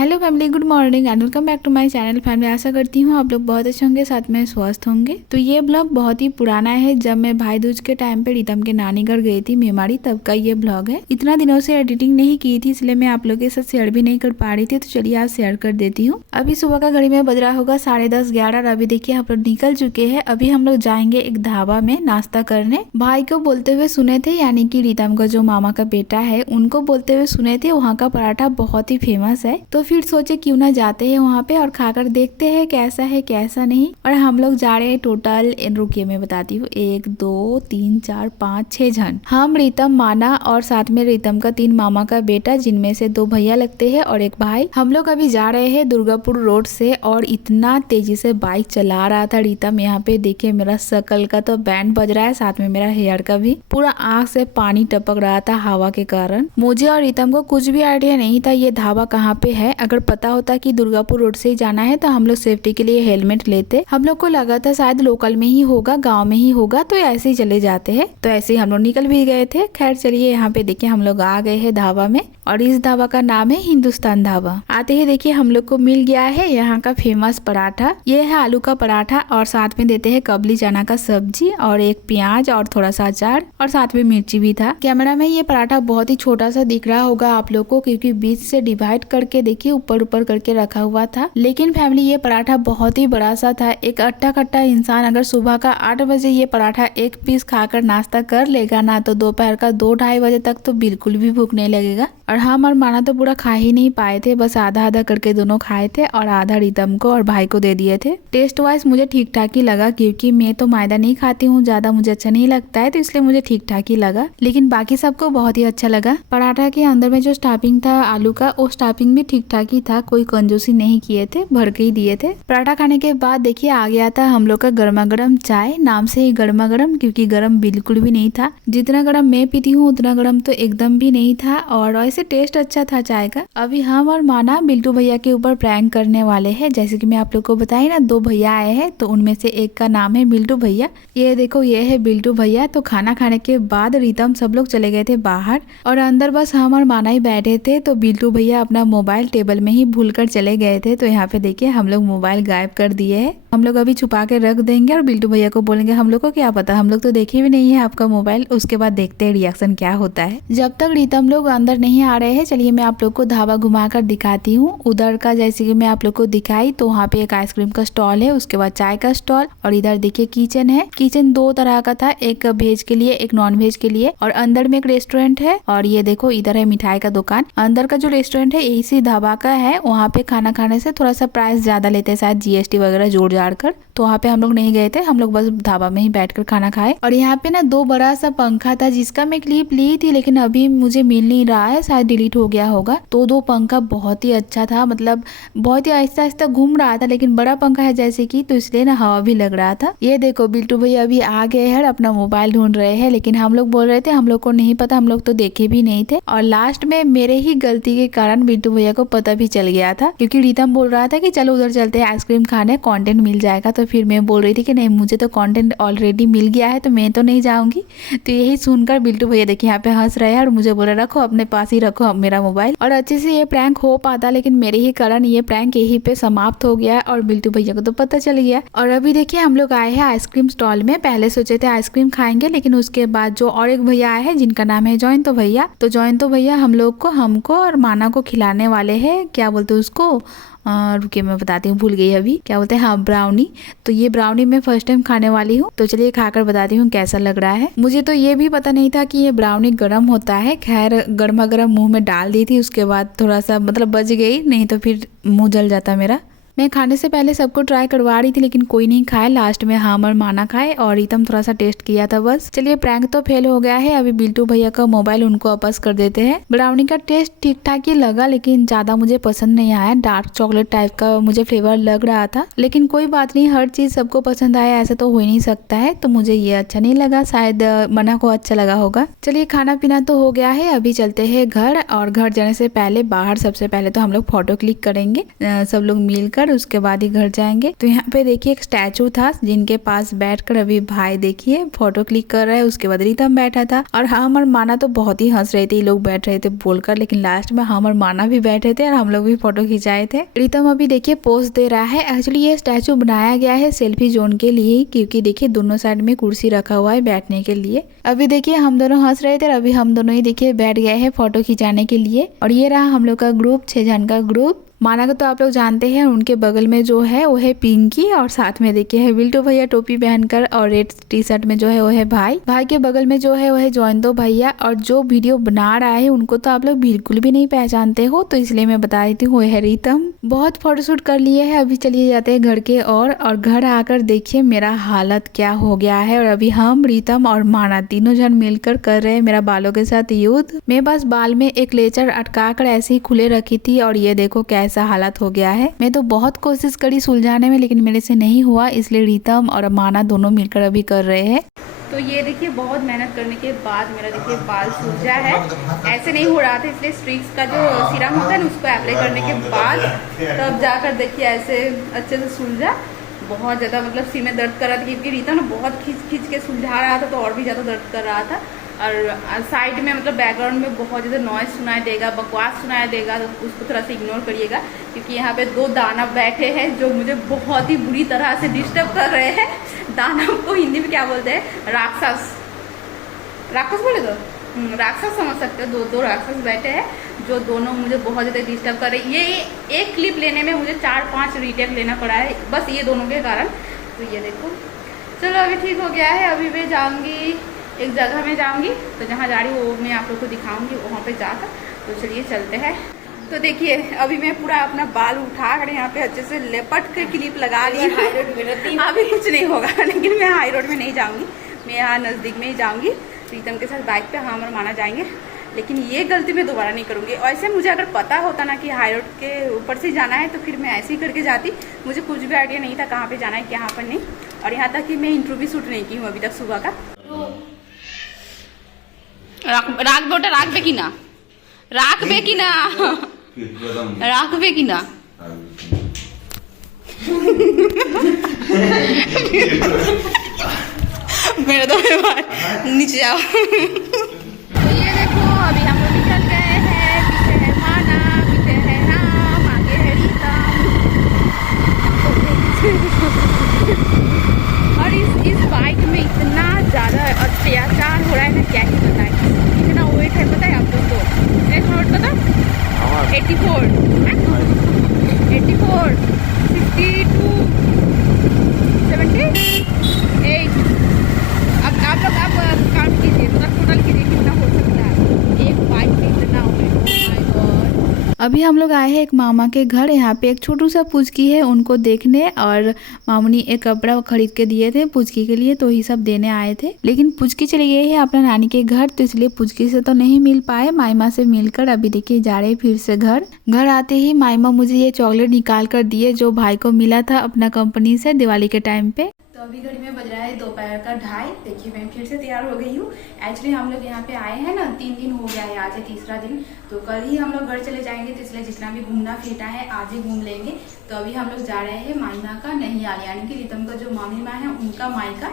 Hello family, good morning and welcome back to my channel. Family, आशा करती हूँ आप लोग बहुत अच्छे होंगे, साथ में स्वस्थ होंगे। तो ये ब्लॉग बहुत ही पुराना है, जब मैं भाई दूज के टाइम पे रीतम के नानी घर गई थी मेमाड़ी, तब का ये ब्लॉग है। इतना दिनों से एडिटिंग नहीं की थी, इसलिए मैं आप लोग के साथ शेयर भी नहीं कर पा रही थी। तो चलिए आज शेयर कर देती हूँ। अभी सुबह का घड़ी में बज रहा होगा 10:30-11। अभी देखिए हम लोग निकल चुके हैं। अभी हम लोग जाएंगे एक ढाबा में नाश्ता करने। भाई को बोलते हुए सुने थे, यानी कि रीतम का जो मामा का बेटा है उनको बोलते हुए सुने थे वहाँ का पराठा बहुत ही फेमस है। तो फिर सोचे क्यों ना जाते हैं वहाँ पे और खाकर देखते हैं कैसा है कैसा नहीं। और हम लोग जा रहे हैं टोटल, रुकिए मैं बताती हूँ, 1 2 3 4 5 6 जन। हम, रीतम, माना और साथ में रीतम का 3 मामा का बेटा, जिनमें से 2 भैया लगते हैं और एक भाई। हम लोग अभी जा रहे हैं दुर्गापुर रोड से और इतना तेजी से बाइक चला रहा था रीतम। यहाँ पे देखिए मेरा शकल का तो बैंड बज रहा है, साथ में मेरा हेयर का भी। पूरा आँख से पानी टपक रहा था हवा के कारण। मुझे और रीतम को कुछ भी आइडिया नहीं था ये ढाबा कहाँ पे है। अगर पता होता कि दुर्गापुर रोड से ही जाना है तो हम लोग सेफ्टी के लिए हेलमेट लेते। हम लोग को लगा था शायद लोकल में ही होगा, गांव में ही होगा, तो ऐसे ही चले जाते हैं। तो ऐसे ही हम लोग निकल भी गए थे। खैर चलिए, यहाँ पे देखिए हम लोग आ गए हैं ढाबा में और इस ढाबा का नाम है हिंदुस्तान ढाबा। आते ही देखिए हम लोग को मिल गया है यहाँ का फेमस पराठा। ये है आलू का पराठा और साथ में देते हैं कबली चना का सब्जी और एक प्याज और थोड़ा सा अचार और साथ में मिर्ची भी था। कैमरा में ये पराठा बहुत ही छोटा सा दिख रहा होगा आप लोग को, क्योंकि बीच से डिवाइड करके देखिए ऊपर ऊपर करके रखा हुआ था। लेकिन फैमिली, ये पराठा बहुत ही बड़ा सा था। एक अट्टा कट्टा इंसान अगर सुबह का 8 बजे ये पराठा एक पीस खाकर नाश्ता कर लेगा ना, तो दोपहर का 2-2:30 बजे तक तो बिल्कुल भी भूख नहीं लगेगा। और हम और माना तो पूरा खा ही नहीं पाए थे, बस आधा आधा करके दोनों खाए थे और आधा रीतम को और भाई को दे दिए थे। टेस्ट वाइज मुझे ठीक ठाक ही लगा, क्योंकि मैं तो मैदा नहीं खाती हूँ, ज्यादा मुझे अच्छा नहीं लगता है, तो इसलिए मुझे ठीक ठाक ही लगा। लेकिन बाकी सबको बहुत ही अच्छा लगा। पराठा के अंदर में जो स्टफिंग था आलू का, वो स्टफिंग भी ठीक ठाक ही था, कोई कंजूसी नहीं किए थे, भर के ही दिए थे। पराठा खाने के बाद देखिए आ गया था हम लोग का गर्मा गर्म चाय। नाम से ही गर्मा गर्म, क्योंकि गर्म बिल्कुल भी नहीं था। जितना गर्म मैं पीती हूँ उतना गर्म तो एकदम भी नहीं था और ऐसे टेस्ट अच्छा था चाय का। अभी हम और माना बिल्टू भैया के ऊपर प्रैंक करने वाले हैं। जैसे कि मैं आप लोग को बताई ना, 2 भैया आए हैं, तो उनमें से एक का नाम है बिल्टू भैया। ये देखो, ये है बिल्टू भैया। तो खाना खाने के बाद रीतम सब लोग चले गए थे बाहर और अंदर बस हम और माना ही बैठे थे। तो बिल्टू भैया अपना मोबाइल टेबल में ही भूलकर चले गए थे। तो यहाँ पे देखिए हम लोग मोबाइल गायब कर दिए है। हम लोग अभी छुपा के रख देंगे और बिल्टू भैया को बोलेंगे हम लोग को क्या पता, हम लोग तो देखे भी नहीं है आपका मोबाइल। उसके बाद देखते हैं रिएक्शन क्या होता है। जब तक रीतम लोग अंदर नहीं आ रहे हैं, चलिए मैं आप लोग को ढाबा घुमाकर दिखाती हूँ। उधर का जैसे कि मैं आप लोग को दिखाई, तो वहाँ पे एक आइसक्रीम का स्टॉल है, उसके बाद चाय का स्टॉल और इधर देखिए किचन है। किचन 2 तरह का था, एक वेज के लिए एक नॉन वेज के लिए, और अंदर में एक रेस्टोरेंट है। और ये देखो इधर है मिठाई का दुकान। अंदर का जो रेस्टोरेंट है इसी ढाबा का है। वहाँ पे खाना खाने से थोड़ा सा प्राइस ज्यादा लेते हैं, शायद GST वगैरह जोड़ जाड़ कर। तो वहाँ पे हम लोग नहीं गए थे, हम लोग बस ढाबा में ही बैठकर खाना खाए। और यहाँ पे ना 2 बड़ा सा पंखा था, जिसका मैं क्लिप ली थी, लेकिन अभी मुझे मिल नहीं रहा है, शायद डिलीट हो गया होगा। तो 2 पंखा बहुत ही अच्छा था, मतलब बहुत ही आहिस्ता आहिस्ता घूम रहा था, लेकिन बड़ा पंखा है जैसे कि, तो इसलिए ना हवा भी लग रहा था। ये देखो बिल्टू भैया अभी आ गए हैं, अपना मोबाइल ढूंढ रहे हैं, लेकिन हम लोग बोल रहे थे हम लोग को नहीं पता, हम लोग तो देखे भी नहीं थे। और लास्ट में मेरे ही गलती के कारण बिल्टू भैया को पता भी चल गया था, क्योंकि रीतम बोल रहा था कि चलो उधर चलते हैं आइसक्रीम खाने, कंटेंट मिल जाएगा। तो फिर मैं बोल रही थी कि नहीं, मुझे तो कंटेंट ऑलरेडी मिल गया है, तो मैं तो नहीं जाऊंगी। तो यही सुनकर बिल्टू भैया देखिए यहाँ पे हंस रहे हैं और मुझे बोल रहे रखो अपने पास ही रखो मेरा मोबाइल। और अच्छे से ये प्रैंक हो पाता, लेकिन मेरे ही कारण ये प्रैंक यहीं पे समाप्त हो गया और बिल्टू भैया को तो पता चल गया। और अभी देखिए हम लोग आए हैं आइसक्रीम स्टॉल में। पहले सोचे थे आइसक्रीम खाएंगे, लेकिन उसके बाद जो और एक भैया आए हैं जिनका नाम है जॉइंतो भैया, तो जॉइंतो भैया हम लोग को, हमको और माना को खिलाने वाले हैं, क्या बोलते हैं उसको, रुकिए मैं बताती हूँ, भूल गई अभी, क्या बोलते हैं, हाँ ब्राउनी। तो ये ब्राउनी मैं फर्स्ट टाइम खाने वाली हूँ, तो चलिए खाकर बताती हूँ कैसा लग रहा है। मुझे तो ये भी पता नहीं था कि ये ब्राउनी गर्म होता है। खैर गर्मा गर्म मुंह में डाल दी थी, उसके बाद थोड़ा सा मतलब बच गई, नहीं तो फिर मुंह जल जाता मेरा। मैं खाने से पहले सबको ट्राई करवा रही थी, लेकिन कोई नहीं खाए। लास्ट में हम और माना खाए और रीतम थोड़ा सा टेस्ट किया था बस। चलिए प्रैंक तो फेल हो गया है। अभी बिल्टू भैया का मोबाइल उनको वापस कर देते हैं। ब्राउनी का टेस्ट ठीक ठाक ही लगा, लेकिन ज्यादा मुझे पसंद नहीं आया। डार्क चॉकलेट टाइप का मुझे फ्लेवर लग रहा था, लेकिन कोई बात नहीं, हर चीज सबको पसंद आया ऐसा तो हो ही नहीं सकता है। तो मुझे ये अच्छा नहीं लगा, शायद मना को अच्छा लगा होगा। चलिए खाना पीना तो हो गया है, अभी चलते हैं घर। और घर जाने से पहले बाहर सबसे पहले तो हम लोग फोटो क्लिक करेंगे सब लोग मिलकर। कर उसके बाद ही घर जाएंगे। तो यहाँ पे देखिए एक स्टैचू था जिनके पास बैठकर अभी भाई देखिए फोटो क्लिक कर रहा है। उसके बाद रितम बैठा था और हम और माना तो बहुत ही हंस रहे थे, ये लोग बैठ रहे थे बोलकर, लेकिन लास्ट में हम और माना भी बैठे थे और हम लोग भी फोटो खिंचाए थे। रितम अभी देखिए पोज दे रहा है। एक्चुअली ये स्टैचू बनाया गया है सेल्फी जोन के लिए, क्योंकि देखिए दोनों साइड में कुर्सी रखा हुआ है बैठने के लिए। अभी देखिए हम दोनों हंस रहे थे और अभी हम दोनों ही देखिए बैठ गए हैं फोटो खिंचाने के लिए। और ये रहा हम लोग का ग्रुप, 6 जन का ग्रुप। माना को तो आप लोग जानते हैं, उनके बगल में जो है वो है पिंकी और साथ में देखिए है बिल्टू भैया टोपी पहनकर और रेड टी शर्ट में जो है वो है भाई। भाई के बगल में जो है वो है जॉइंतो भैया और जो वीडियो बना रहा है उनको तो आप लोग बिल्कुल भी नहीं पहचानते हो, तो इसलिए मैं बता देती हूँ वो है रितम। बहुत फोटोशूट कर लिए है, अभी चलिए जाते हैं घर के और घर आकर देखिए मेरा हालत क्या हो गया है। और अभी हम रितम और माना तीनों जन मिलकर कर रहे हैं मेरा बालों के साथ युद्ध। मैं बस बाल में एक लेचर अटका कर ऐसे ही खुले रखी थी और ये देखो कैसा हालत हो गया है। मैं तो बहुत कोशिश करी सुलझाने में लेकिन मेरे से नहीं हुआ, इसलिए रितम और माना दोनों मिलकर अभी कर रहे हैं। तो ये देखिए बहुत मेहनत करने के बाद मेरा देखिए बाल सूझा है। ऐसे नहीं हो रहा था, इसलिए स्ट्रिक्स का जो सीरम होता है ना उसको अप्लाई करने के बाद तब जाकर देखिए ऐसे अच्छे से सुलझा। बहुत ज़्यादा मतलब सिर में दर्द कर रहा था क्योंकि रीता ना बहुत खींच के सुलझा रहा था तो और भी ज़्यादा दर्द कर रहा था। और साइड में मतलब बैकग्राउंड में बहुत ज़्यादा नॉइज़ सुनाई देगा, बकवास सुनाई देगा, तो उसको थोड़ा सा इग्नोर करिएगा क्योंकि यहाँ पे 2 दानव बैठे हैं जो मुझे बहुत ही बुरी तरह से डिस्टर्ब कर रहे हैं। दानव को हिंदी में क्या बोलते हैं? राक्षस। राक्षस बोले तो राक्षस समझ सकते हो। 2 राक्षस बैठे हैं जो दोनों मुझे बहुत ज़्यादा डिस्टर्ब कर रहे हैं। ये एक क्लिप लेने में मुझे 4-5 रीटेक लेना पड़ा है बस ये दोनों के कारण। तो ये देखो चलो अभी ठीक हो गया है। अभी मैं जाऊँगी एक जगह में जाऊंगी, तो जहाँ जा रही हूँ वो मैं आप लोग को दिखाऊंगी वहाँ पे जाकर। तो चलिए चलते हैं। तो देखिए अभी मैं पूरा अपना बाल उठा कर यहाँ पे अच्छे से लेपट के क्लिप लगा ली। अभी कुछ नहीं होगा लेकिन मैं हाई रोड में नहीं जाऊँगी, मैं यहाँ नज़दीक में ही जाऊँगी। प्रीतम के साथ बाइक पे हम और माना जाएंगे, लेकिन ये गलती मैं दोबारा नहीं करूँगी। ऐसे मुझे अगर पता होता ना कि हाई रोड के ऊपर से जाना है तो फिर मैं ऐसे ही करके जाती। मुझे कुछ भी आइडिया नहीं था कहाँ पर जाना है कहाँ पर नहीं। और यहाँ तक कि मैं इंटरव्यू शूट नहीं की हूँ अभी तक सुबह का। রাখবে রাখবে কিনা রাখবে কিনা রাখবে কিনা मेरे दो नीचे जाओ। तो ये देखो अभी हम लोग निकल गए हैं। पीछे है माना, पीछे है राम, आगे है रीतम। और इस बाइक में इतना ज़्यादा अत्याचार हो रहा है ना क्या ही बताएं। कितना वेट है पता है आप लोग को? एक नोट पता 84 82 78। अब आप लोग आप काउंट कीजिए, मतलब टोटल कीजिए कितना हो सकता है एक बाइक में इतना वेट। अभी हम लोग आए हैं एक मामा के घर। यहाँ पे एक छोटू सा पुचकी है उनको देखने, और मामू ने एक कपड़ा खरीद के दिए थे पुचकी के लिए, तो ही सब देने आए थे। लेकिन पुचकी चली गई है अपना नानी के घर, तो इसलिए पुचकी से तो नहीं मिल पाए। मायमा से मिलकर अभी देखिए जा रहे फिर से घर आते ही मायमा मुझे ये चॉकलेट निकाल कर दिए जो भाई को मिला था अपना कंपनी से दिवाली के टाइम पे। तो अभी घड़ी में बज रहा है दोपहर का 2:30। देखिए मैं फिर से तैयार हो गई हूँ। एक्चुअली हम लोग यहाँ पे आए हैं ना 3 दिन हो गया है, आज है तीसरा दिन। तो कल ही हम लोग घर चले जाएंगे, तो इसलिए जितना भी घूमना फिरना है आज ही घूम लेंगे। तो अभी हम लोग जा रहे हैं मायना का नैहाल, यानी कि रितम का जो मामी माँ है उनका मायका।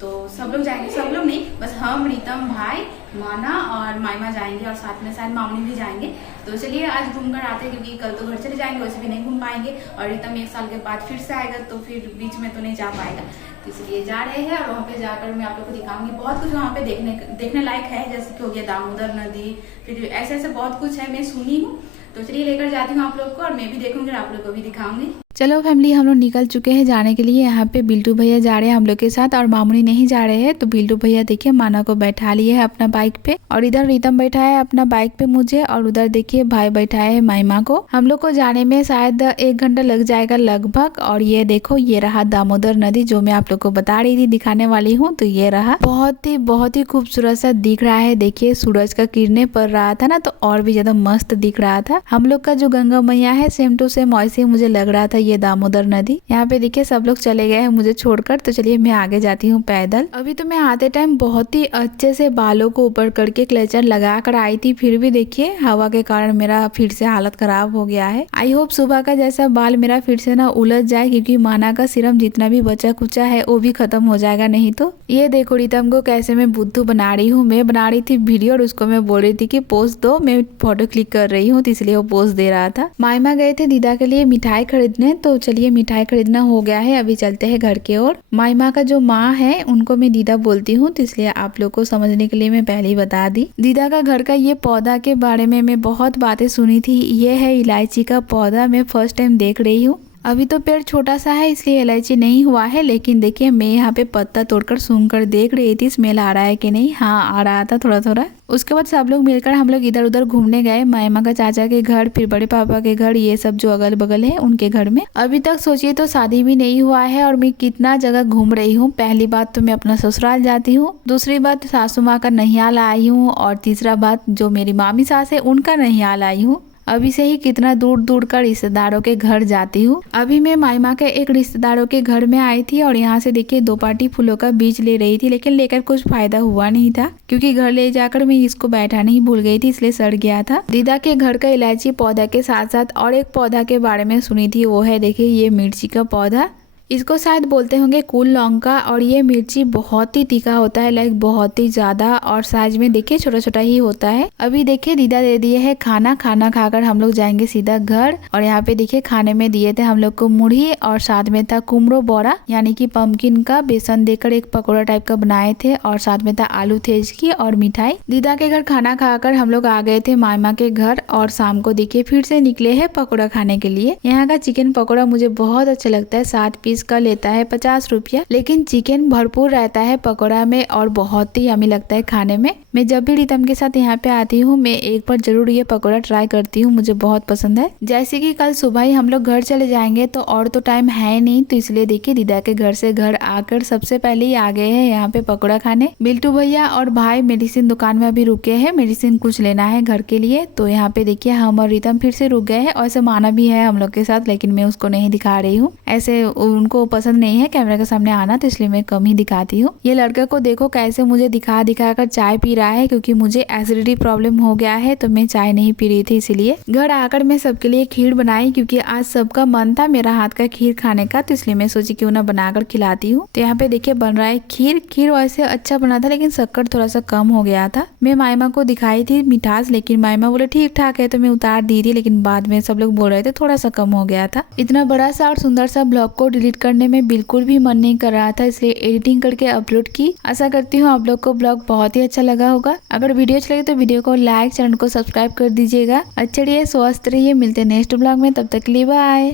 तो सब लोग जाएंगे, सब लोग नहीं बस हम, रितम, भाई, माना और मायमा जाएंगे और साथ में शायद मामनी भी जाएंगे। तो चलिए आज घूम कर आते हैं क्योंकि कल तो घर चले जाएंगे, वैसे भी नहीं घूम पाएंगे। और रितम 1 साल के बाद फिर से आएगा तो फिर बीच में तो नहीं जा पाएगा, तो इसलिए जा रहे हैं। और वहाँ पे जाकर मैं आप लोग को दिखाऊंगी बहुत कुछ वहाँ पे देखने लायक है, जैसे कि हो गया दामोदर नदी, फिर ऐसे बहुत कुछ है मैं सुनी हूँ। तो चलिए लेकर जाती हूँ आप लोग को, और मैं भी देखूंगी और आप लोग को भी दिखाऊंगी। चलो फैमिली हम लोग निकल चुके हैं जाने के लिए। यहाँ पे बिल्टू भैया जा रहे हैं हम लोग के साथ और मामूनी नहीं जा रहे हैं। तो बिल्टू भैया देखिए माना को बैठा लिए है अपना बाइक पे, और इधर रितम बैठा है अपना बाइक पे मुझे, और उधर देखिए भाई बैठा है मायमा को। हम लोग को जाने में शायद 1 घंटा लग जाएगा लगभग। और ये देखो ये रहा दामोदर नदी जो मैं आप लोग को बता रही थी दिखाने वाली हूँ। तो ये रहा बहुत ही खूबसूरत सा दिख रहा है। देखिए सूरज का किरणें पड़ रहा था ना, तो और भी ज्यादा मस्त दिख रहा था। हम लोग का जो गंगा मैया है सेम टू सेम वैसे ही मुझे लग रहा था ये दामोदर नदी। यहाँ पे देखिए सब लोग चले गए हैं मुझे छोड़कर, तो चलिए मैं आगे जाती हूँ पैदल। अभी तो मैं आते टाइम बहुत ही अच्छे से बालों को ऊपर करके क्लचर लगा कर आई थी, फिर भी देखिए हवा के कारण मेरा फिर से हालत खराब हो गया है। आई होप सुबह का जैसा बाल मेरा फिर से ना उलझ जाए, क्योंकि माना का सीरम जितना भी बचा कुचा है वो भी खत्म हो जाएगा नहीं तो। ये देखो रितम को कैसे मैं बुद्धू बना रही हूँ। मैं बना रही थी वीडियो और उसको मैं बोल रही थी कि पोस्ट दो, मैं फोटो क्लिक कर रही हूँ, तो इसलिए वो पोस्ट दे रहा था। मायमा गए थे दीदा के लिए मिठाई खरीदने, तो चलिए मिठाई खरीदना हो गया है, अभी चलते हैं घर की ओर। मायमा का जो माँ है उनको मैं दीदा बोलती हूँ, तो इसलिए आप लोग को समझने के लिए मैं पहले ही बता दी। दीदा का घर का ये पौधा के बारे में मैं बहुत बातें सुनी थी। ये है इलायची का पौधा, मैं फर्स्ट टाइम देख रही हूँ। अभी तो पेड़ छोटा सा है इसलिए इलायची नहीं हुआ है, लेकिन देखिए मैं यहाँ पे पत्ता तोड़कर सूंघ कर देख रही थी स्मेल आ रहा है कि नहीं। हाँ आ रहा था थोड़ा थोड़ा। उसके बाद सब लोग मिलकर हम लोग इधर उधर घूमने गए, मायमा का चाचा के घर, फिर बड़े पापा के घर, ये सब जो अगल बगल है उनके घर में। अभी तक सोचिए तो शादी भी नहीं हुआ है और मैं कितना जगह घूम रही हूँ। पहली बात तो मैं अपना ससुराल जाती हूँ, दूसरी बात सासू माँ का ननिहाल आई हूँ, और तीसरा बात जो मेरी मामी सास है उनका ननिहाल आई हूँ। अभी से ही कितना दूर दूर का रिश्तेदारों के घर जाती हूँ। अभी मैं मायमा के एक रिश्तेदारों के घर में आई थी और यहाँ से देखिए 2 पार्टी फूलों का बीज ले रही थी, लेकिन लेकर कुछ फायदा हुआ नहीं था, क्योंकि घर ले जाकर मैं इसको बैठाना ही भूल गई थी, इसलिए सड़ गया था। दीदा के घर का इलायची पौधा के साथ साथ और एक पौधा के बारे में सुनी थी, वो है देखिए ये मिर्ची का पौधा। इसको शायद बोलते होंगे कुल लौंगा, और ये मिर्ची बहुत ही तीखा होता है, लाइक बहुत ही ज्यादा, और साइज में देखिए छोटा छोटा ही होता है। अभी देखिए दीदा दे दिए है खाना, खाना खाकर हम लोग जाएंगे सीधा घर। और यहाँ पे देखिए खाने में दिए थे हम लोग को मुढ़ी, और साथ में था कुमड़ो बोरा यानी कि पंपकिन का बेसन देकर एक पकौड़ा टाइप का बनाए थे, और साथ में था आलू तेज की और मिठाई। दीदा के घर खाना खाकर हम लोग आ गए थे मायमा के घर, और शाम को देखिए फिर से निकले हैं पकौड़ा खाने के लिए। यहाँ का चिकन पकौड़ा मुझे बहुत अच्छा लगता है, 7 पीस का लेता है 50 रुपया, लेकिन चिकन भरपूर रहता है पकौड़ा में और बहुत ही यम्मी लगता है खाने में। मैं जब भी रितम के साथ यहाँ पे आती हूँ मैं एक बार जरूर ये पकौड़ा ट्राई करती हूँ, मुझे बहुत पसंद है। जैसे कि कल सुबह ही हम लोग घर चले जाएंगे, तो और तो टाइम है नहीं, तो इसलिए देखिए दीदा के घर से घर आकर सबसे पहले ही आ गए हैं यहाँ पे पकौड़ा खाने। बिल्टू भैया और भाई मेडिसिन दुकान में अभी रुके हैं, मेडिसिन कुछ लेना है घर के लिए, तो यहाँ पे देखिए हम और रितम फिर से रुक गए हैं। और ऐसे माना भी है हम लोग के साथ, लेकिन मैं उसको नहीं दिखा रही हूँ, ऐसे उनको पसंद नहीं है कैमरा के सामने आना, तो इसलिए मैं कम ही दिखाती हूँ। ये लड़का को देखो कैसे मुझे दिखा दिखा कर चाय पी रहा है, क्योंकि मुझे एसिडिटी प्रॉब्लम हो गया है, तो मैं चाय नहीं पी रही थी। इसीलिए घर आकर मैं सबके लिए खीर बनाई, क्योंकि आज सबका मन था मेरा हाथ का खीर खाने का, तो इसलिए मैं सोची क्यों ना बनाकर खिलाती हूँ। तो यहाँ पे देखिए बन रहा है खीर। खीर वैसे अच्छा बना था, लेकिन शक्कर थोड़ा सा कम हो गया था। मैं मायमा को दिखाई थी मिठास, लेकिन मायमा बोले ठीक ठाक है, तो मैं उतार दी थी, लेकिन बाद में सब लोग बोल रहे थे थोड़ा सा कम हो गया था। इतना बड़ा सा और सुंदर सा ब्लॉग को डिलीट करने में बिल्कुल भी मन नहीं कर रहा था, इसलिए एडिटिंग करके अपलोड की। आशा करती हूँ आप लोग को ब्लॉग बहुत ही अच्छा लगा होगा। अगर वीडियो अच्छा लगे तो वीडियो को लाइक, चैनल को सब्सक्राइब कर दीजिएगा। अच्छा रहिए, स्वस्थ रहिए, मिलते हैं नेक्स्ट ब्लॉग में, तब तक के लिए बाय।